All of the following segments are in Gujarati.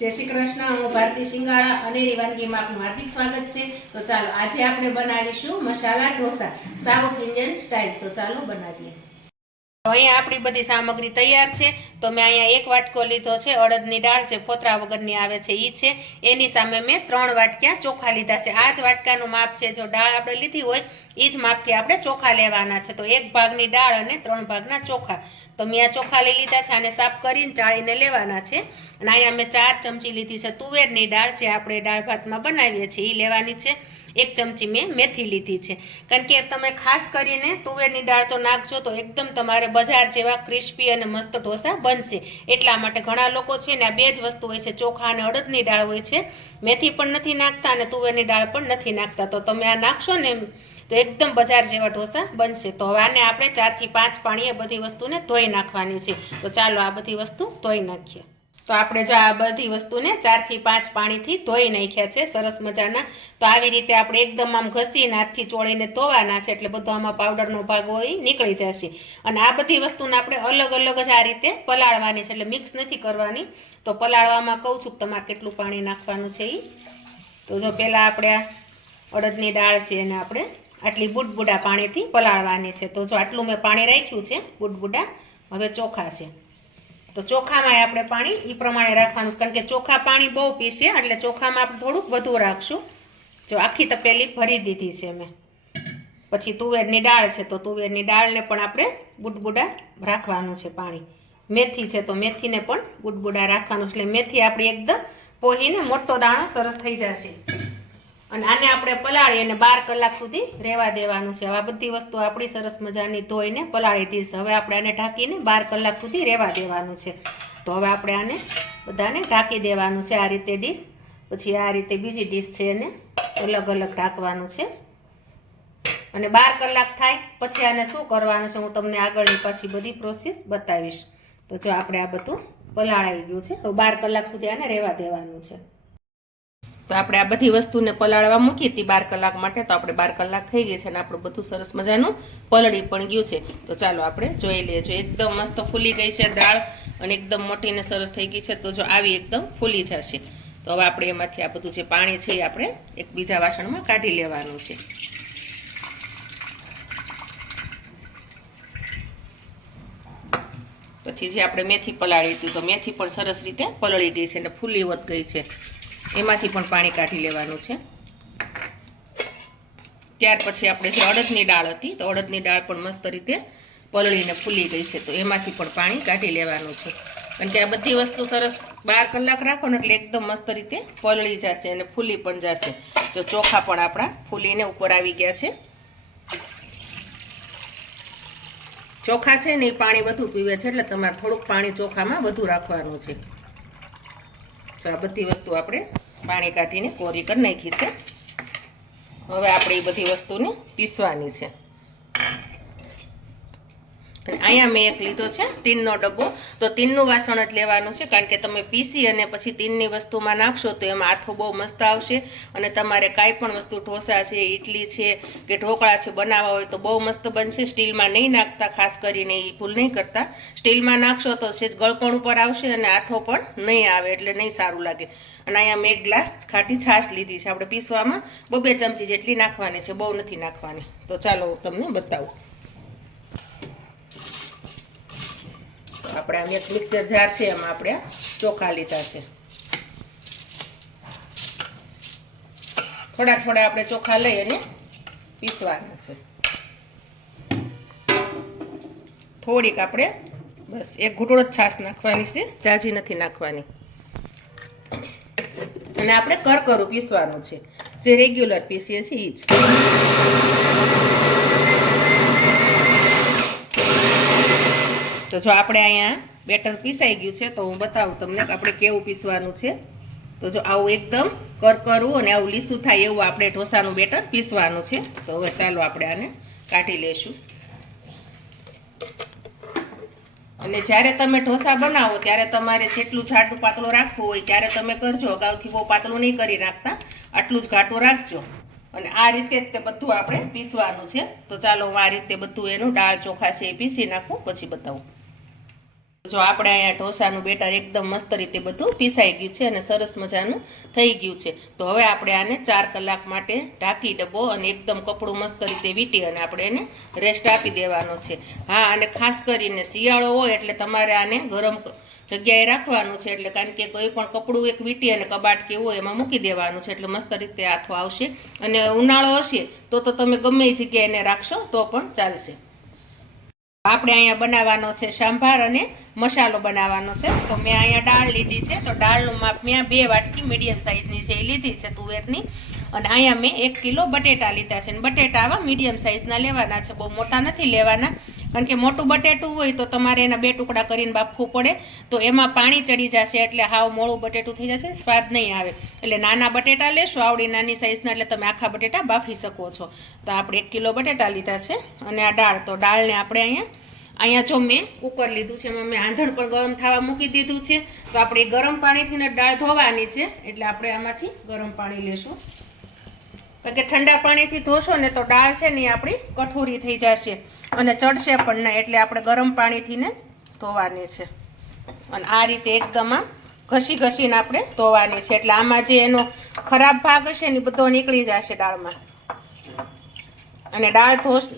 જય શ્રી કૃષ્ણ। હું ભારતી સિંગાળા અનેરી વાનગીમાં આપનું હાર્દિક સ્વાગત છે। તો ચાલો આજે આપણે બનાવીશું masala dosa south Indian style. તો ચાલો બનાવીએ। તો અહીંયા આપણી બધી સામગ્રી તૈયાર છે। તો મેં અહીંયા એક વાટકો લીધો છે અડદની દાળ છે, ફોતરા વગરની આવે છે એ છે। એની સામે મેં 3 વાટક્યા ચોખા લીધા છે। આ જ વાટકાનું માપ છે। જો દાળ આપણે લીધી હોય એ જ માપથી આપણે ચોખા લેવાના છે। તો 1 ભાગની દાળ અને 3 ભાગના ચોખા। તો મેં આ ચોખા લઈ લીધા છે, આને સાફ કરીને ચાળીને લેવાના છે। અને અહીંયા મેં 4 ચમચી લીધી છે તુવેરની દાળ, જે આપણે દાળ ભાતમાં બનાવીએ છીએ એ લેવાની છે। 1 ચમચી મેં મેથી લીધી છે, કારણ કે તમે ખાસ કરીને તુવેરની દાળ તો નાખજો તો એકદમ તમારે બજાર જેવા ક્રિસ્પી અને મસ્ત ઢોસા બનશે। એટલા માટે ઘણા લોકો છે ને આ 2 જ વસ્તુ હોય છે, ચોખા અને અડદની દાળ હોય છે, મેથી પણ નથી નાખતા અને તુવેરની દાળ પણ નથી નાખતા। તો તમે આ નાખશો ને તો એકદમ બજાર જેવા ઢોસા બનશે। તો હવે આને આપણે 4 થી 5 પાણીએ બધી વસ્તુને ધોઈ નાખવાની છે। તો ચાલો આ બધી વસ્તુ ધોઈ નાખીએ। તો આપણે જો આ બધી વસ્તુને 4 થી 5 પાણીથી ધોઈ નાખ્યા છે સરસ મજાના। તો આવી રીતે આપણે એકદમ આમ ઘસીને હાથથી ચોળીને ધોવાના છે, એટલે બધો આમાં પાવડરનો ભાગ હોય નીકળી જશે। અને આ બધી વસ્તુને આપણે અલગ અલગ જ આ રીતે પલાળવાની છે, એટલે મિક્સ નથી કરવાની। તો પલાળવામાં કહું છું કે તમારે કેટલું પાણી નાખવાનું છે એ। તો જો પહેલાં આપણે આ અડદની દાળ છે એને આપણે આટલી બુડબુડા પાણીથી પલાળવાની છે। તો જો આટલું મેં પાણી રાખ્યું છે બુડબુડા। હવે ચોખા છે, તો ચોખામાં આપણે પાણી એ પ્રમાણે રાખવાનું છે, કારણ કે ચોખા પાણી બહુ પીશે, એટલે ચોખામાં આપણે થોડુંક વધુ રાખશું। જો આખી તપેલી ભરી દીધી છે મેં। પછી તુવેરની દાળ છે, તો તુવેરની દાળને પણ આપણે બુડબુડા રાખવાનું છે પાણી। મેથી છે તો મેથીને પણ બુડબુડા રાખવાનું છે, એટલે મેથી આપણી એકદમ પોહીને મોટો દાણો સરસ થઈ જશે। અને આને આપણે પલાળી અને 12 કલાક સુધી રહેવા દેવાનું છે। આ બધી વસ્તુ આપણી સરસ મજાની ધોઈને પલાળી દીધી છે। હવે આપણે આને ઢાંકીને 12 કલાક સુધી રહેવા દેવાનું છે। તો હવે આપણે આને બધાને ઢાંકી દેવાનું છે આ રીતે ડીશ। પછી આ રીતે બીજી ડીશ છે એને અલગ અલગ ઢાંકવાનું છે। અને 12 કલાક થાય પછી આને શું કરવાનું છે હું તમને આગળની પાછી બધી પ્રોસેસ બતાવીશ। તો જો આપણે આ બધું પલાળાઈ ગયું છે, તો 12 કલાક સુધી આને રહેવા દેવાનું છે। તો આપણે આ બધી વસ્તુને પલાળવા મૂકી હતી 12 કલાક માટે। તો આપણે 12 કલાક થઈ ગઈ છે અને આપણું બધું સરસ મજાનું પલળી પણ ગયું છે। તો ચાલો આપણે જોઈ લઈએ। જો એકદમ મસ્ત ફૂલી ગઈ છે દાળ અને એકદમ મોટી ને સરસ થઈ ગઈ છે। તો જો આવી એકદમ ફૂલી જશે। તો હવે આપણે એમાંથી આ બધું જે પાણી છે એ આપણે એક બીજા વાસણમાં કાઢી લેવાનું છે। પછી જે આપણે મેથી પલાળી હતી તો મેથી પણ સરસ રીતે પલળી ગઈ છે અને ફૂલી વધ ગઈ છે, એમાંથી પણ પાણી કાઢી લેવાનું છે। ત્યાર પછી આપણે જે અડદની દાળ હતી તો અડદની દાળ પણ મસ્ત રીતે પલળીને ફૂલી ગઈ છે, તો એમાંથી પણ પાણી કાઢી લેવાનું છે, કારણ કે આ બધી વસ્તુ સરસ 12 કલાક રાખો ને એટલે એકદમ મસ્ત રીતે પલળી જશે અને ફૂલી પણ જશે। જો ચોખા પણ આપણા ફૂલીને ઉપર આવી ગયા છે। ચોખા છે ને એ પાણી વધુ પીવે છે, એટલે તમારે થોડુંક પાણી ચોખામાં વધુ રાખવાનું છે। તો આ બધી વસ્તુ આપણે પાણી કાઢીને કોરી કરી નાખી છે। હવે આપણે એ બધી વસ્તુને પીસવાની છે। અહીંયા મેં એક લીધો છે તીનનો ડબ્બો। તો તીનનું વાસણ જ લેવાનું છે, કારણ કે તમે પીસી અને પછી તીનની વસ્તુમાં નાખશો તો એમાં આથો બહુ મસ્ત આવશે। અને તમારે કાંઈ પણ વસ્તુ ઢોસા છે, ઇડલી છે કે ઢોકળા છે બનાવવા હોય તો બહુ મસ્ત બનશે। સ્ટીલમાં નહીં નાખતા, ખાસ કરીને એ ભૂલ નહીં કરતા। સ્ટીલમાં નાખશો તો સેજ ગળપણ ઉપર આવશે અને આથો પણ નહીં આવે, એટલે નહીં સારું લાગે। અને અહીંયા મેં 1 ગ્લાસ ખાટી છાશ લીધી છે। આપણે પીસવામાં 2 ચમચી જેટલી નાખવાની છે, બહુ નથી નાખવાની। તો ચાલો હું તમને બતાવું। આપણે આમ એક મિક્સર જાર છે, એમાં આપણે ચોખા લીધા છે। થોડા થોડા આપણે ચોખા લઈ અને પીસવાના છે। થોડીક આપણે બસ 1 ઘૂંટડો જ છાશ નાખવાની છે, જાજી નથી નાખવાની। અને આપણે કરકરું પીસવાનું છે, જે રેગ્યુલર પીસીએ છીએ એ જ। તો જો આપણે અહીંયા બેટર પીસાઈ ગયું છે, તો હું બતાવું તમને કે આપણે કેવું પીસવાનું છે। તો જો આવું એકદમ કરકરું અને આવું લીસું થાય એવું આપણે ઢોસાનું બેટર પીસવાનું છે। તો હવે ચાલો આપણે આને કાઢી લેશું। અને જ્યારે તમે ઢોસા બનાવો ત્યારે તમારે જેટલું જાડું પાતળું રાખવું હોય ત્યારે તમે કરજો, અગાઉથી બહુ પાતળું નહીં કરી નાખતા, આટલું જ ઘાટું રાખજો। અને આ રીતે જ તે બધું આપણે પીસવાનું છે। તો ચાલો હું આ રીતે બધું એનું દાળ ચોખા છે એ પીસી નાખું, પછી બતાવું। જો આપણે અહીંયા ઢોસાનું બેટર એકદમ મસ્ત રીતે બધું પીસાઈ ગયું છે અને સરસ મજાનું થઈ ગયું છે. તો હવે આપણે આને 4 કલાક માટે ઢાંકી ડબ્બો અને એકદમ કપડું મસ્ત રીતે વીંટી અને આપણે એને રેસ્ટ આપી દેવાનો છે. હા, અને ખાસ કરીને શિયાળો હોય એટલે તમારે આને ગરમ જગ્યાએ રાખવાનું છે, એટલે કારણ કે કોઈ પણ કપડું એક વીંટી અને કબાટ કે હોય એમાં મૂકી દેવાનું છે એટલે મસ્ત રીતે આથો આવશે. અને ઉનાળો હશે તો તમે ગમે એ જગ્યાએ એને રાખશો તો પણ ચાલશે. આપણે અહીંયા બનાવવાનો છે સાંભાર અને મસાલો બનાવવાનો છે. તો મેં અહીંયા દાળ લીધી છે. તો દાળનું માપ મેં 2 વાટકી મીડિયમ સાઇઝની છે એ લીધી છે તુવેરની. અને અહીંયા મેં 1 કિલો બટેટા લીધા છે. અને બટેટા આવા મીડિયમ સાઇઝના લેવાના છે, બહુ મોટા નથી લેવાના, કારણ કે મોટું બટેટું હોય તો તમારે એના 2 ટુકડા કરીને બાફવું પડે, તો એમાં પાણી ચડી જશે એટલે હાવ મોળું બટેટું થઈ જશે, સ્વાદ નહીં આવે. એટલે નાના બટેટા લેશો આવડી નાની સાઇઝના, એટલે તમે આખા બટેટા બાફી શકો છો. તો આપણે 1 કિલો બટેટા લીધા છે. અને આ દાળ, તો દાળને આપણે અહીંયા જો મેં કુકર લીધું છે, એમાં મેં આંધણ પણ ગરમ થવા મૂકી દીધું છે. તો આપણે ગરમ પાણીથી દાળ ધોવાની છે, એટલે આપણે આમાંથી ગરમ પાણી લેશું. કારણ કે ઠંડા પાણીથી ધોશો ને તો દાળ છે ને આપણી કઠોરી થઈ જશે અને ચડશે પણ નહીં, એટલે આપણે ગરમ પાણીથી ને ધોવાની છે. અને આ રીતે એકદમ ઘસીને આપણે ધોવાની છે, એટલે આમાં જે એનો ખરાબ ભાગ હશે ને બધો નીકળી જશે દાળમાં. અને દાળ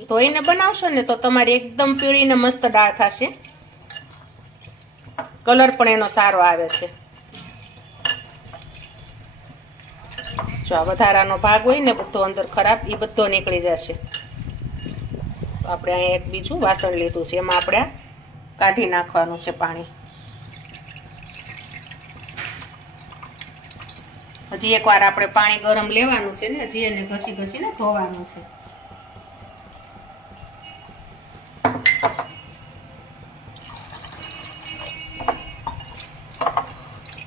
ધોઈને બનાવશો ને તો તમારી એકદમ પીળીને મસ્ત દાળ થશે, કલર પણ એનો સારો આવે છે. જો આ વધારાનો ભાગ હોય ને બધો અંદર ખરાબ, એ બધો નીકળી જશે. આપણે અહીંયા એક બીજું વાસણ લીધું છે, એમાં આપણે કાઢી નાખવાનું છે પાણી. હજી એકવાર આપણે પાણી ગરમ લેવાનું છે ને હજી એને ઘસીને ધોવાનું છે.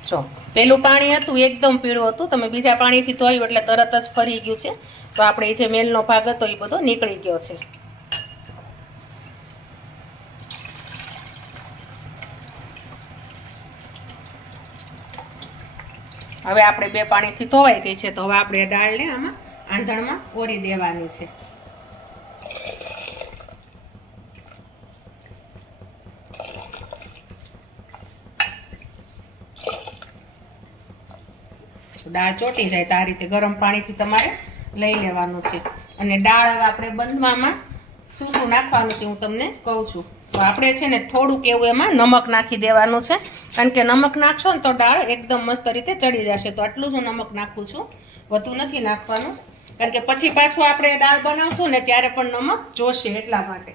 જો પેલું પાણી હતું એકદમ પીળું હતું, તમે બીજા પાણીથી ધોયું એટલે તરત જ ફરી ગયું છે. તો આપણે જે મેલનો ભાગ હતો એ બધો નીકળી ગયો છે. હવે આપણે 2 પાણીથી ધોવાઈ ગઈ છે. તો હવે આપણે દાળને આમાં આંધણમાં ઓરી દેવાની છે. દાળ ચોટી જાય તો આ રીતે ગરમ પાણીથી તમારે લઈ લેવાનું છે. અને દાળ હવે આપણે બંધવામાં શું નાખવાનું છે હું તમને કહું છું. તો આપણે છે ને થોડુંક એવું એમાં નમક નાખી દેવાનું છે, કારણ કે નમક નાખશો ને તો દાળ એકદમ મસ્ત રીતે ચડી જશે. તો આટલું જ હું નમક નાખું છું, વધુ નથી નાખવાનું, કારણ કે પછી પાછું આપણે દાળ બનાવશું ને ત્યારે પણ નમક જોશે, એટલા માટે.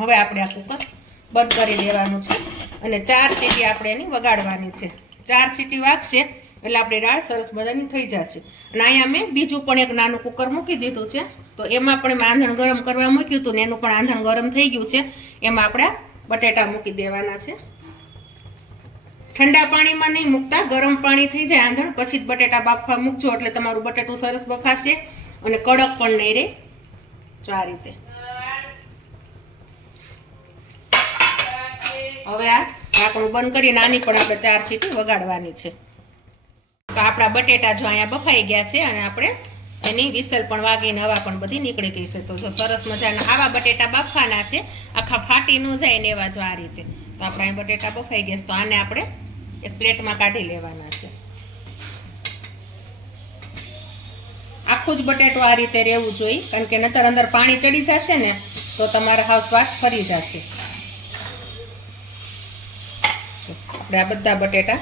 હવે આપણે આ કુકર બંધ કરી દેવાનું છે અને 4 સીટી આપણે એની વગાડવાની છે. 4 સીટી વાગશે એટલે આપણી દાળ સરસ મજાની થઈ જશે. અને અહીંયા મેં બીજું પણ એક નાનું કુકર મૂકી દીધું છે. તો એમાં પણ મેં આંધણ ગરમ કરવા મૂક્યું હતું ને એનું પણ આંધણ ગરમ થઈ ગયું છે. એમાં આપણે બટેટા મૂકી દેવાના છે. ઠંડા પાણીમાં નહીં મૂકતા, ગરમ પાણી થઈ જાય આંધણ પછી જ બટેટા બાફવા મૂકજો, એટલે તમારું બટેટું સરસ બફાશે અને કડક પણ નહીં રહે. જો આ રીતે. હવે આ ઢાંકણું બંધ કરી નાની પણ આપણે 4 સીટી વગાડવાની છે. તો આપણા બટેટા જો અહીંયા બફાઈ ગયા છે અને આપણે એની વિસલ પણ વાગીને હવા પણ બધી નીકળી ગઈ છે. તો જો સરસ મજાના આવા બટેટા બાફવાના છે, આખા ફાટી ન જાય ને એવા, જો આ રીતે. તો આપણે અહીં બટેટા બફાઈ ગયા છે. તો આને આપણે એક પ્લેટમાં કાઢી લેવાના છે. આખું જ બટેટું આ રીતે રહેવું જોઈએ, કારણ કે નતર અંદર પાણી ચડી જશે ને તો તમારા હાવ સ્વાદ ફરી જશે. આપણે આ બધા બટેટા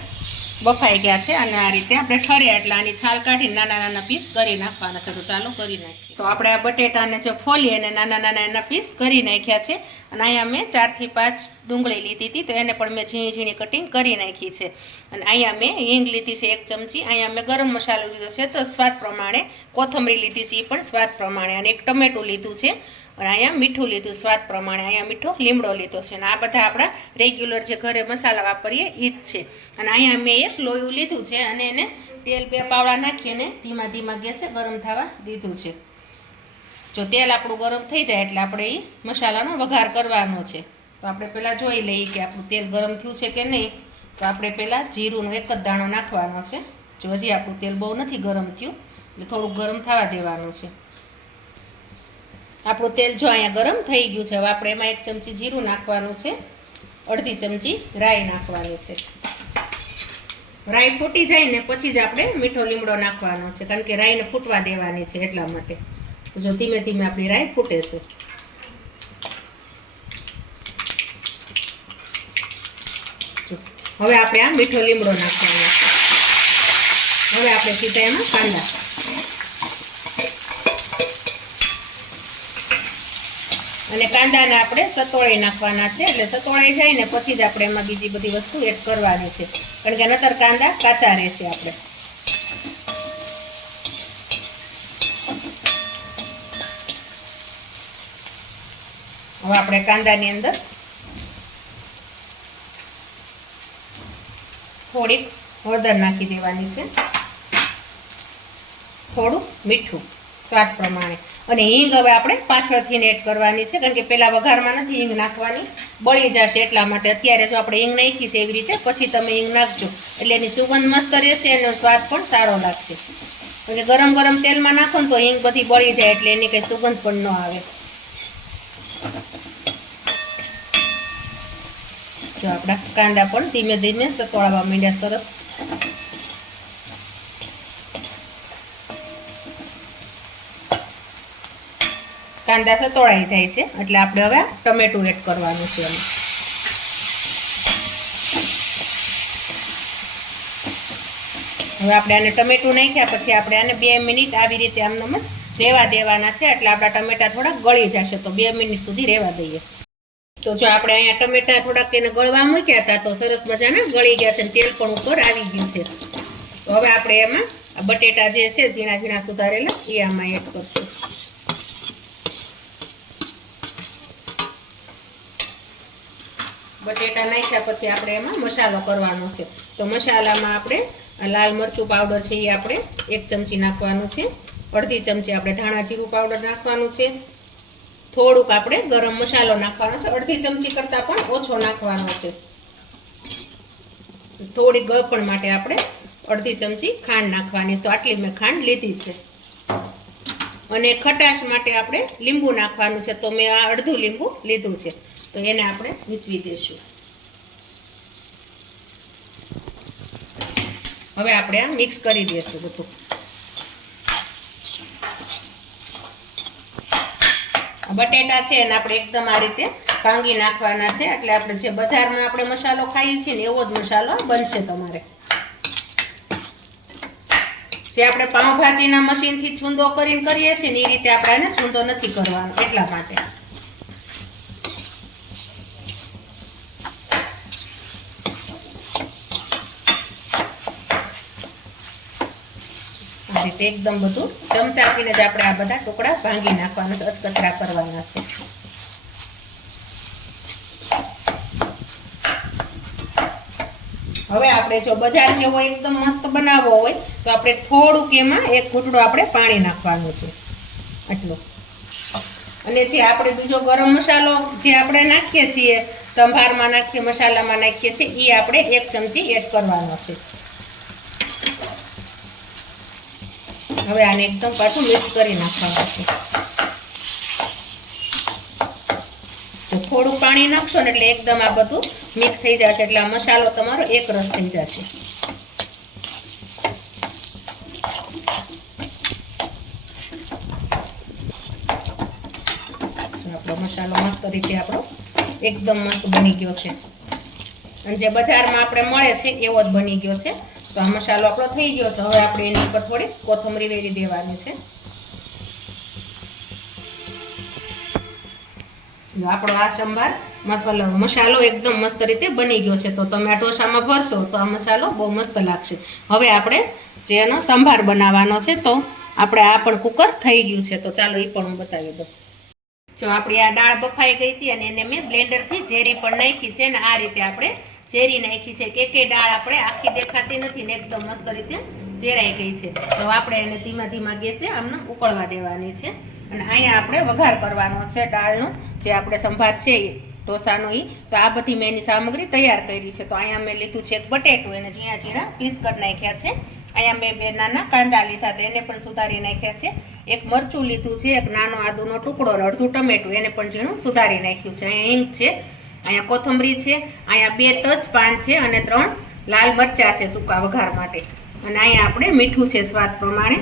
બફાઈ ગયા છે અને આ રીતે આપણે ઠરે એટલે આની છાલ કાઢી નાના પીસ કરી નાખવાના છે. તો ચાલો કરી નાખીએ. તો આપણે આ બટેટાને જે ફોલી અને નાના એના પીસ કરી નાખ્યા છે. અને અહીંયા મેં 4 થી 5 ડુંગળી લીધી હતી, તો એને પણ મેં ઝીણી કટિંગ કરી નાખી છે. અને અહીંયા મેં હિંગ લીધી છે 1 ચમચી. અહીંયા મેં ગરમ મસાલો લીધો છે તો સ્વાદ પ્રમાણે, કોથમરી લીધી છે એ પણ સ્વાદ પ્રમાણે, અને 1 ટમેટું લીધું છે. અને અહીંયા મીઠું લીધું સ્વાદ પ્રમાણે, અહીંયા મીઠો લીમડો લીધો છે. અને આ બધા આપણા રેગ્યુલર જે ઘરે મસાલા વાપરીએ એ જ છે. અને અહીંયા મેં 1 લોયું લીધું છે અને એને તેલ 2 પાવડા નાખી અને ધીમા ગેસે ગરમ થવા દીધું છે. જો તેલ આપણું ગરમ થઈ જાય એટલે આપણે એ મસાલાનો વઘાર કરવાનો છે. તો આપણે પહેલાં જોઈ લઈએ કે આપણું તેલ ગરમ થયું છે કે નહીં. તો આપણે પહેલાં જીરુંનો 1 જ દાણો નાખવાનો છે. જો હજી આપણું તેલ બહુ નથી ગરમ થયું, એટલે થોડુંક ગરમ થવા દેવાનું છે. આપણું તેલ જો અહીંયા ગરમ થઈ ગયું છે. હવે આપણે એમાં 1 ચમચી જીરું નાખવાનું છે. અડધી ચમચી રાઈ નાખવાની છે. રાઈ ફૂટી જાય ને પછી જ આપણે મીઠો લીમડો નાખવાનો છે, કારણ કે રાઈને ફૂટવા દેવાની છે એટલા માટે. જો ધીમે ધીમે આપણી રાઈ ફૂટે છે. હવે આપણે આ મીઠો લીમડો નાખવાનો છે. હવે આપણે સીધા એમાં કાંદા, અને કાંદાને આપણે સતોળી નાખવાના છે. એટલે સતોળાઈ જાય ને પછી જ આપણે એમાં બીજી બધી વસ્તુ એડ કરવાની છે, કારણ કે નતર કાંદા કાચા રહેશે. આપણે હવે આપણે કાંદાની અંદર થોડીક હળદર નાખી દેવાની છે, થોડું મીઠું સ્વાદ પ્રમાણે, અને હિંગ હવે આપણે પાછળથી એડ કરવાની છે, કારણ કે પેલા વઘારમાં નથી હિંગ નાખવાની, બળી જશે એટલા માટે. અત્યારે જો આપણે હિંગ નાખી છે એવી રીતે પછી તમે હિંગ નાખજો, એટલે એની સુગંધ મસ્ત રહેશે અને સ્વાદ પણ સારો લાગશે. કારણ કે ગરમ ગરમ તેલમાં નાખો ને તો હિંગ બધી બળી જાય, એટલે એની કંઈ સુગંધ પણ ન આવે. જો આપણા કાંદા પણ ધીમે ધીમે સતોળવા માંડ્યા. સરસ કાંદા સતોળાઈ જાય છે એટલે આપણે હવે ટમેટું એડ કરવાનું છે. હવે આપણે આને ટમેટું નાખ્યા પછી આપણે આને 2 મિનિટ આવી રીતે આમનામ જ રહેવા દેવાના છે, એટલે આપણા ટમેટા થોડાક ગળી જશે. તો 2 મિનિટ સુધી રહેવા દઈએ. તો જો આપણે અહીંયા ટમેટા થોડાક એને ગળવા મૂક્યા હતા તો સરસ મજાના ગળી ગયા છે, તેલ પણ ઉપર આવી ગયું છે. તો હવે આપણે એમાં બટેટા જે છે ઝીણા ઝીણા સુધારેલા એ આમાં એડ કરશું. બટેટા નાખ્યા પછી આપણે એમાં મસાલો કરવાનો છે. તો મસાલામાં આપણે લાલ મરચું પાવડર છે એ આપણે 1 ચમચી નાખવાનું છે. અડધી ચમચી આપણે ધાણા જીરું પાવડર નાખવાનું છે. થોડુંક આપણે ગરમ મસાલો નાખવાનો છે, અડધી ચમચી કરતાં પણ ઓછો નાખવાનો છે. થોડી ગળપણ માટે આપણે અડધી ચમચી ખાંડ નાખવાની છે. તો આટલી મેં ખાંડ લીધી છે. અને ખટાશ માટે આપણે લીંબુ નાખવાનું છે. તો મેં આ અડધું લીંબુ લીધું છે. તો એને આપણે વીંચવી દઈશું. હવે આપણે આ મિક્સ કરી દઈશું બધું. બટેટા છે એને આપણે એકદમ આ રીતે ભાંગી નાખવાના છે, એટલે આપણે જે બજારમાં આપણે મસાલો ખાઈએ છીએ ને એવો જ મસાલો બનશે તમારે. જે આપણે પાઉંભાજીના મશીનથી છૂંદો કરીને કરીએ છીએ ને એ રીતે આપણે આને છૂંદો નથી કરવાનો, એટલા માટે. આ રીતે એકદમ બધું ચમચાથીને જ આપણે આ બધા ટુકડા ભાંગી નાખવાના છે, અચકચરા કરવાના છે. હવે આપણે જો બજાર જેવો એકદમ મસ્ત બનાવવો હોય તો આપણે થોડુંક એમાં 1 ઘૂંટડો આપણે પાણી નાખવાનું છે, આટલું. અને જે આપણે બીજો ગરમ મસાલો જે આપણે નાખીએ છીએ, સંભારમાં નાખીએ, મસાલામાં નાખીએ છીએ, એ આપણે 1 ચમચી એડ કરવાનો છે. હવે આને એકદમ પાછું મિક્સ કરી નાખવાનું છે. તો થોડું પાણી નાખશો ને એટલે એકદમ આ બધું મિક્સ થઈ જશે, એટલે આ મસાલો તમારો એક રસ થઈ જશે. આપણો મસાલો મસ્ત રીતે આપણો એકદમ મસ્ત બની ગયો છે, અને જે બજારમાં આપણે મળે છે એવો જ બની ગયો છે. તો આ મસાલો આપણો થઈ ગયો છે. હવે આપણે એની ઉપર થોડી કોથમરી વેરી દેવાની છે. આપણો આ સંભાર મસાલો એકદમ મસ્ત રીતે બની ગયો છે. તો તમે આ ઢોસામાં ભરશો તો આ મસાલો બહુ મસ્ત લાગશે. હવે આપણે જે એનો સંભાર બનાવવાનો છે, તો આપણે આ પણ કુકર થઈ ગયું છે. તો ચાલો એ પણ હું બતાવી દઉં. જો આપણી આ દાળ બફાઈ ગઈ હતી અને એને મેં બ્લેન્ડરથી ઝેરી પણ નાખી છે, અને આ રીતે આપણે ઝેરી નાખી છે. કે દાળ આપણે આખી દેખાતી નથી ને એકદમ મસ્ત રીતે ઝેરાઈ ગઈ છે. તો આપણે એને ધીમા ધીમા ગેસે આમને ઉકળવા દેવાની છે. અને અહીંયા આપણે વઘાર કરવાનો છે દાળનો, જે આપણે સંભાર છે ઢોસાનો એ. તો આ બધી મેં એની સામગ્રી તૈયાર કરી છે. તો અહીંયા મેં લીધું છે 1 બટેટું, એને ઝીણા ઝીણા પીસ કરી નાખ્યા છે. અહીંયા મેં 2 નાના કાંદા લીધા તો એને પણ સુધારી નાખ્યા છે. 1 મરચું લીધું છે, 1 નાનો આદુનો ટુકડો, અડધું ટમેટું એને પણ ઝીણું સુધારી નાખ્યું છે. અહીંયા હિંગ છે, અહીંયા કોથમરી છે, અહીંયા 2 તજ પાન છે અને 3 લાલ મરચાં છે સૂકા વઘાર માટે. અને અહીંયા આપણે મીઠું છે સ્વાદ પ્રમાણે.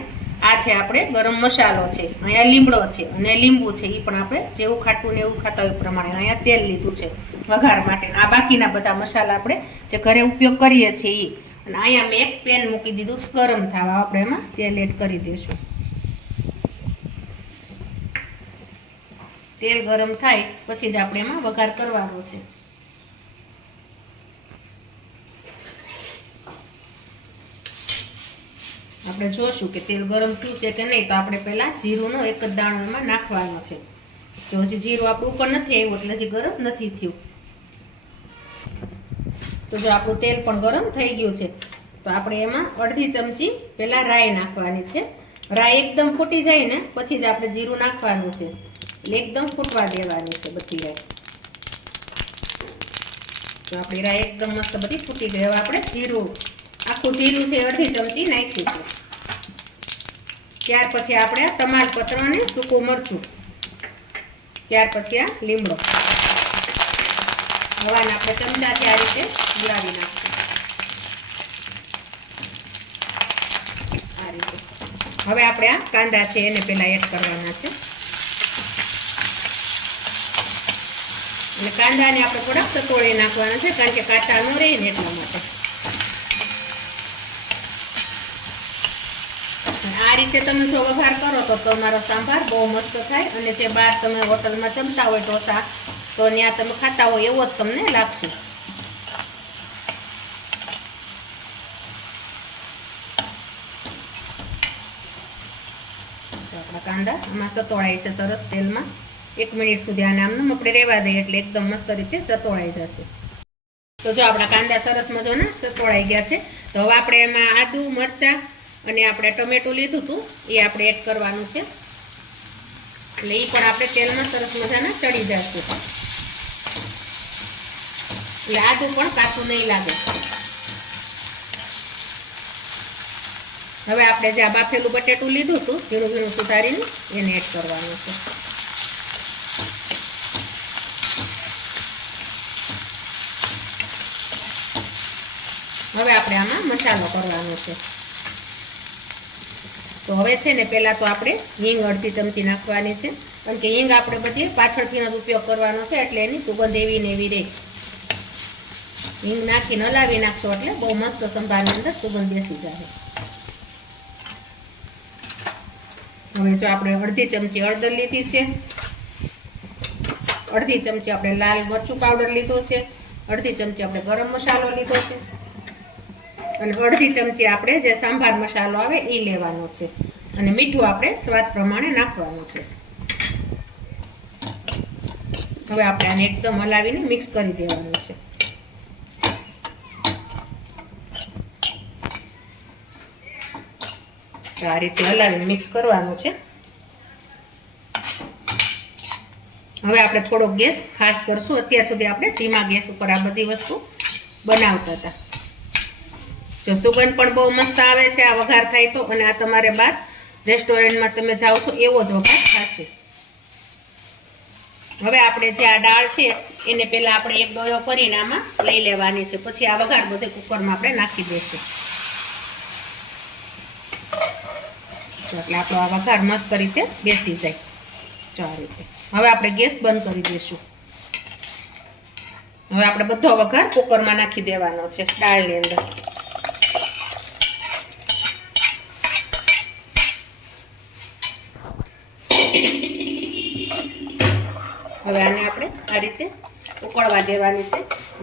આ છે આપણે ગરમ મસાલો છે, અહીંયા લીમડો છે અને લીંબુ છે, એ પણ આપણે જેવું ખાટું ને એવું ખાતા હોય એ પ્રમાણે. અહીંયા તેલ લીધું છે વઘાર માટે. આ બાકીના બધા મસાલા આપણે જે ઘરે ઉપયોગ કરીએ છીએ એ. અને અહીંયા મેં એક પેન મૂકી દીધું છે ગરમ થવા. આપણે એમાં તેલ એડ કરી દઈશું. તેલ ગરમ થાય પછી જ આપણે એમાં વઘાર કરવાનો છે. આપણે જોશું કે તેલ ગરમ થયું છે કે નહીં. તો આપણે પહેલા જીરુંનો એક જ દાણો એમાં નાખવાનો છે. જો હજી જીરું આપણું ઉપર નથી આવ્યું એટલે હજી ગરમ નથી થયું. તો જો આપણું તેલ પણ ગરમ થઈ ગયું છે તો આપણે એમાં અડધી ચમચી પહેલા રાઈ નાખવાની છે. રાઈ એકદમ ફૂટી જાય ને પછી જ આપણે જીરું નાખવાનું છે. એટલે એકદમ ફૂટવા દેવાની છે બધી રાઈ. તો આપણી રાઈ એકદમ મસ્ત બધી ફૂટી ગઈ. હવે આપણે જીરું, આખું જીરું છે અડધી ચમચી નાખ્યું છે. ત્યાર પછી આપણે તમાલપત્ર અને સૂકું મરચું, ત્યાર પછી આ લીમડો. હવાને આપણે ચમચાથી આ રીતે ગુલાવી નાખશું આ રીતે. હવે આપણે આ કાંદા છે એને પહેલા એડ કરવાના છે. અને કાંદાને આપણે થોડાક સતોડી નાખવાના છે કારણ કે કાચા ન રહે ને એટલા માટે. આ રીતે તમે જો વઘાર કરો તો તમારો સાંભાર બહુ મસ્ત થાય. અને જે બહાર તમે હોટલમાં જમતા હોય ઢોસા તો ત્યાં તમે ખાતા હોય એવો જ તમને લાગશે. આપણા કાંદા આમાં સતોળાય છે સરસ તેલમાં. 1 મિનિટ સુધી આને આમને આપણે રહેવા દઈએ એટલે એકદમ મસ્ત રીતે સતોળાઈ જશે. તો જો આપણા કાંદા સરસ મજાના સતોળાઈ ગયા છે. તો હવે આપણે એમાં આદુ, મરચાં અને આપણે ટમેટું લીધું હતું એ આપણે એડ કરવાનું છે. એટલે એ પણ આપણે તેલમાં સરસ મજાના ચડી જશે. એટલે આદુ પણ કાચું નહીં લાગે. હવે આપણે જે આ બાફેલું બટેટું લીધું હતું ઝીણું ઝીણું સુધારીને એને એડ કરવાનું છે. હવે આપણે આમાં મસાલો કરવાનો છે. તો હવે છે ને પહેલાં તો આપણે હિંગ અડધી ચમચી નાખવાની છે. કારણ કે હિંગ આપણે બધી પાછળથી જ ઉપયોગ કરવાનો છે એટલે એની સુગંધ એવી ને એવી રહે. હિંગ નાખીને હલાવી નાખશો એટલે બહુ મસ્ત સંભારની અંદર સુગંધ બેસી જાય. હવે જો આપણે અડધી ચમચી હળદર લીધી છે, અડધી ચમચી આપણે લાલ મરચું પાવડર લીધો છે, અડધી ચમચી આપણે ગરમ મસાલો લીધો છે અને અડધી ચમચી આપણે જે સાંભાર મસાલો આવે એ લેવાનો છે. અને મીઠું આપણે સ્વાદ પ્રમાણે નાખવાનું છે. હવે આપણે આને એકદમ હલાવીને મિક્સ કરી દેવાનું છે. આ રીતે હલાવીને મિક્સ કરવાનું છે. હવે આપણે થોડો ગેસ ફાસ્ટ કરશું. અત્યાર સુધી આપણે ધીમા ગેસ ઉપર આ બધી વસ્તુ બનાવતા હતા. જો સુગંધ પણ બહુ મસ્ત આવે છે આ વઘાર થાય તો. અને આ તમારે બહાર રેસ્ટોરન્ટમાં તમે જાઓ છો એવો જ વઘાર થશે. હવે આપણે જે આ દાળ છે એને પહેલા આપણે એક ડોયો ભરીને આમાં લઈ લેવાની છે. પછી આ વઘાર બધે કુકરમાં આપણે નાખી દઈશું. એટલે આપણો આ વઘાર મસ્ત રીતે બેસી જાય. જો આ રીતે. હવે આપણે ગેસ બંધ કરી દઈશું. હવે આપણે બધો વઘાર કુકરમાં નાખી દેવાનો છે દાળની અંદર. હવે આને આપણે આ રીતે ઉકળવા દેવાની છે.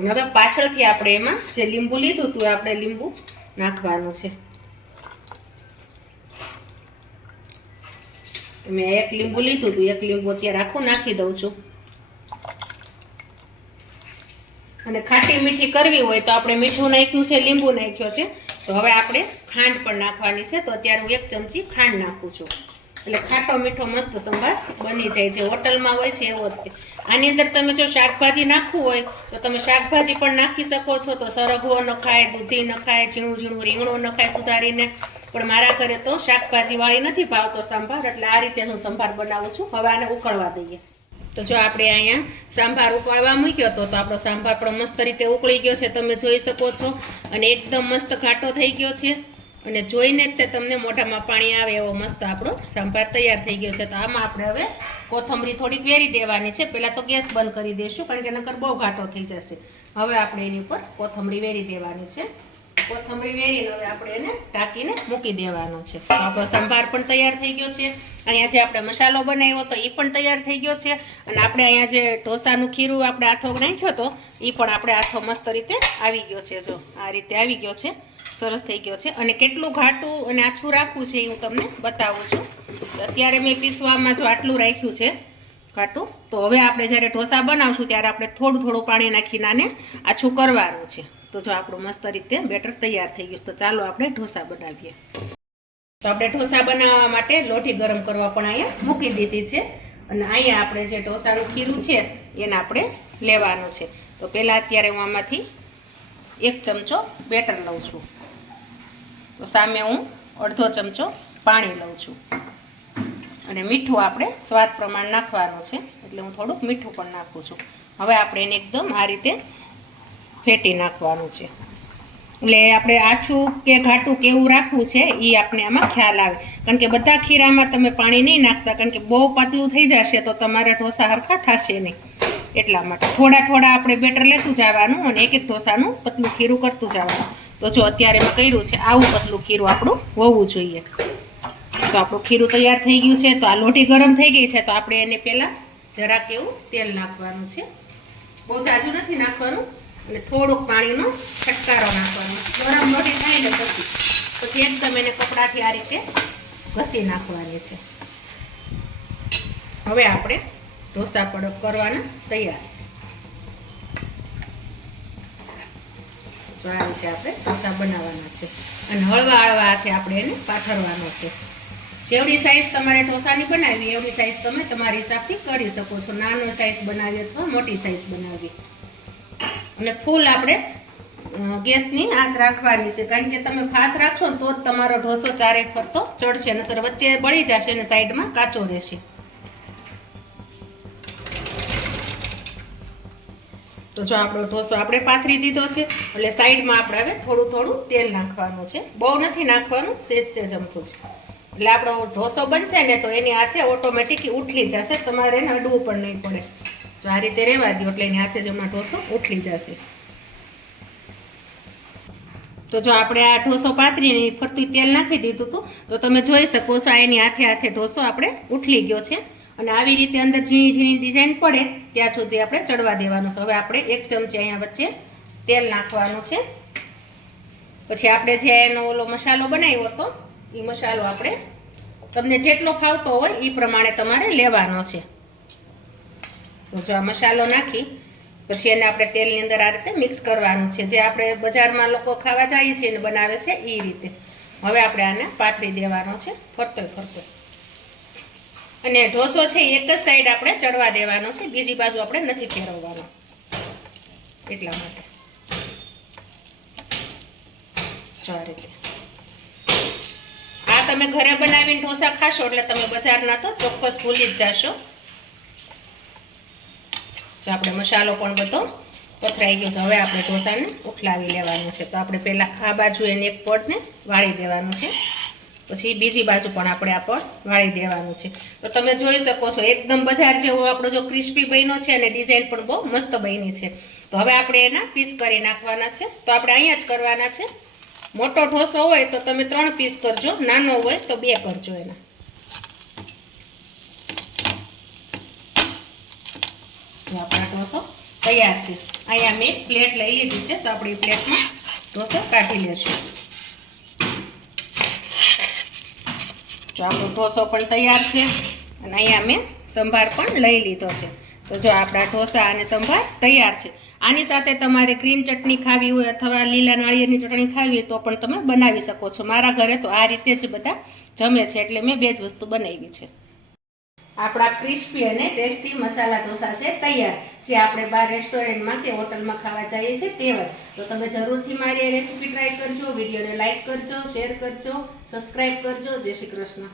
હવે પાછળથી આપણે એમાં જે લીંબુ લીધું હતું આપણે લીંબુ નાખવાનું છે. મેં એક લીંબુ લીધું હતું, એક લીંબુ અત્યારે આખું નાખી દઉં છું. અને ખાટી મીઠી કરવી હોય તો આપણે મીઠું નાખ્યું છે, લીંબુ નાખ્યો છે. તો હવે આપણે ખાંડ પણ નાખવાની છે. તો અત્યારે હું 1 ચમચી ખાંડ નાખું છું. એટલે ખાટો મીઠો મસ્ત સંભાર બની જાય. જે હોટલમાં હોય છે એવો જ. આની અંદર તમે જો શાકભાજી નાખવું હોય તો તમે શાકભાજી પણ નાખી શકો છો. તો સરગવો નખાય, દૂધી નખાય, ઝીણું ઝીણું રીંગણું નખાય સુધારીને. પણ મારા ઘરે તો શાકભાજી વાળી નથી ભાવતો સંભાર, એટલે આ રીતે હું સંભાર બનાવું છું. હવે આને ઉકળવા દઈએ. તો જો આપણે અહીંયા સાંભાર ઉકાળવા મૂક્યો હતો તો આપણો સાંભાર પણ મસ્ત રીતે ઉકળી ગયો છે, તમે જોઈ શકો છો. અને એકદમ મસ્ત ઘાટો થઈ ગયો છે અને જોઈને જ તે તમને મોઢામાં પાણી આવે એવો મસ્ત આપણો સાંભાર તૈયાર થઈ ગયો છે. તો આમાં આપણે હવે કોથમરી થોડીક વેરી દેવાની છે. પહેલાં તો ગેસ બંધ કરી દઈશું કારણ કે નકર બહુ ઘાટો થઈ જશે. હવે આપણે એની ઉપર કોથમરી વેરી દેવાની છે. કોથમરી વેરીને હવે આપણે એને ઢાંકીને મૂકી દેવાનો છે. તો આપણો સંભાર પણ તૈયાર થઈ ગયો છે. અહીંયા જે આપણે મસાલો બનાવ્યો હતો એ પણ તૈયાર થઈ ગયો છે. અને આપણે અહીંયા જે ઢોસાનું ખીરું આપણે આથો નાખ્યો હતો એ પણ આપણે આથો મસ્ત રીતે આવી ગયો છે. જો આ રીતે આવી ગયો છે, સરસ થઈ ગયો છે. અને કેટલું ઘાટું અને આછું રાખવું છે એ હું તમને બતાવું છું. અત્યારે મેં પીસવામાં જો આટલું રાખ્યું છે ઘાટું. તો હવે આપણે જ્યારે ઢોસા બનાવશું ત્યારે આપણે થોડું થોડું પાણી નાખીને આને આછું કરવાનું છે. તો જો આપણું મસ્ત રીતે બેટર તૈયાર થઈ ગયું. તો ચાલો આપણે ઢોસા બનાવીએ. તો આપણે ઢોસા બનાવવા માટે લોઢી ગરમ કરવા પણ અહીંયા મૂકી દીધી છે. અને અહીંયા આપણે જે ઢોસાનું ખીરું છે એને આપણે લેવાનું છે. તો પહેલાં અત્યારે હું આમાંથી 1 ચમચો બેટર લઉં છું. તો સામે હું અડધો ચમચો પાણી લઉં છું. અને મીઠું આપણે સ્વાદ પ્રમાણ નાખવાનું છે, એટલે હું થોડુંક મીઠું પણ નાખું છું. હવે આપણે એને એકદમ આ રીતે ફેટી નાખવાનું છે. એટલે આપણે આછું કે ઘાટું કેવું રાખવું છે એ આપણે આમાં ખ્યાલ આવે. કારણ કે બધા ખીરામાં તમે પાણી નહીં નાખતા, કારણ કે બહુ પાતળું થઈ જશે તો તમારા ઢોસા હરખા થશે નહીં. એટલા માટે થોડા થોડા આપણે બેટર લેતું જવાનું અને એક એક ઢોસાનું પતલું ખીરું કરતું જવાનું. તો જો અત્યારે મેં કર્યું છે આવું પતલું ખીરું આપણું હોવું જોઈએ. તો આપણું ખીરું તૈયાર થઈ ગયું છે. તો આ લોઢી ગરમ થઈ ગઈ છે. તો આપણે એને પહેલાં જરાક એવું તેલ નાખવાનું છે. બહુ ઝાઝું નથી નાખવાનું. અને થોડુંક પાણીનો છટકારો નાખવાનો. ગરમ લોઢી થાય ને પછી એકદમ એને કપડાથી આ રીતે ઘસી નાખવાની છે. હવે આપણે ઢોસા પડક કરવાના તૈયાર. જો આ રીતે આપણે ઢોસા બનાવવાના છે. અને હળવા હળવા હાથે આપણે એને પાથરવાનો છે. જેવડી સાઈઝ તમારે ઢોસાની બનાવી એવડી સાઈઝ તમે તમારી હિસાબથી કરી શકો છો. નાનો સાઈઝ બનાવી અથવા મોટી સાઈઝ બનાવી. અને ફૂલ આપણે ગેસની આંચ રાખવાની છે. કારણ કે તમે ફાસ્ટ રાખશો ને તો જ તમારો ઢોસો ચારે ફરતો ચડશે, નહીતર વચ્ચે બળી જશે અને સાઈડમાં કાચો રહેશે. તો જો આપણો ઢોસો આપણે પાથરી દીધો છે. એટલે સાઈડમાં આપણે હવે થોડું થોડું તેલ નાખવાનું છે. બહુ નથી નાખવાનું, સેજ અમથું છે. એટલે આપણો ઢોસો બનશે ને તો એની હાથે ઓટોમેટિક ઉઠલી જશે. તમારે એને અડવું પણ નહીં પડે. જો આ રીતે રહેવા દો એટલે એની હાથે જ હમણાં ઢોસો ઉઠલી જશે. તો જો આપણે આ ઢોસો પાથરીને ફરતું તેલ નાખી દીધું હતું તો તમે જોઈ શકો છો એની હાથે હાથે ઢોસો આપણે ઉઠલી ગયો છે. અને આવી રીતે અંદર ઝીણી ઝીણી ડિઝાઇન પડે ત્યાં સુધી આપણે ચડવા દેવાનું છે. હવે આપણે 1 ચમચી અહીંયા વચ્ચે તેલ નાખવાનું છે. પછી આપણે જે એનો ઓલો મસાલો બનાવ્યો હતો એ મસાલો આપણે તમને જેટલો ફાવતો હોય એ પ્રમાણે તમારે લેવાનો છે. તો જો આ મસાલો નાખી પછી એને આપણે તેલની અંદર આ રીતે મિક્સ કરવાનું છે. જે આપણે બજારમાં લોકો ખાવા જાય છે ને બનાવે છે એ રીતે. હવે આપણે આને પાથરી દેવાનો છે ફરતો. અને ઢોસો છે એક જ સાઈડ આપણે ચડવા દેવાનો છે, બીજી બાજુ આપણે નથી ફેરવવાનો. એટલા માટે જો આ રીતે આ તમે ઘરે બનાવીને ઢોસા ખાશો એટલે તમે બજારના તો ચોક્કસ ભૂલી જ જાશો. જો આપણે મસાલો પણ બધો પથરાઈ ગયો છે. હવે આપણે ઢોસાને ઉઠલાવી લેવાનું છે. તો આપણે પહેલાં આ બાજુ એને એક પડને વાળી દેવાનું છે. પછી બીજી બાજુ પણ આપણે આ પડ વાળી દેવાનું છે. તો તમે જોઈ શકો છો એકદમ બજાર જેવો આપણો જો ક્રિસ્પી બન્યો છે અને ડિઝાઇન પણ બહુ મસ્ત બની છે. તો હવે આપણે એના પીસ કરી નાખવાના છે. તો આપણે અહીંયા જ કરવાના છે. મોટો ઢોસો હોય તો તમે 3 પીસ કરજો, નાનો હોય તો 2 કરજો એના. આપણા ઢોસો તૈયાર છે. અહીંયા મેં પ્લેટ લઈ લીધી છે. તો આપણે પ્લેટમાં ઢોસો કાઢી લેશું. જો આપણો ઢોસો પણ તૈયાર છે. અને અહીંયા મેં સંભાર પણ લઈ લીધો છે. તો જો આપણા ઢોસા અને સંભાર તૈયાર છે. આની સાથે તમારે ગ્રીન ચટણી ખાવી હોય અથવા લીલા નાળિયેરની ચટણી ખાવી હોય તો પણ તમે બનાવી શકો છો. મારા ઘરે તો આ રીતે જ બધા જમે છે એટલે મેં 2 જ વસ્તુ બનાવી છે. આપણા ક્રિસ્પી અને ટેસ્ટી મસાલા ઢોસા છે તૈયાર, જે આપણે બહાર રેસ્ટોરન્ટમાં કે હોટલમાં ખાવા જઈએ છીએ તેવા જ. તો તમે જરૂરથી મારી રેસીપી ટ્રાય કરજો. વિડીયોને લાઇક કરજો, શેર કરજો, સબસ્ક્રાઈબ કરજો. જય શ્રી કૃષ્ણ.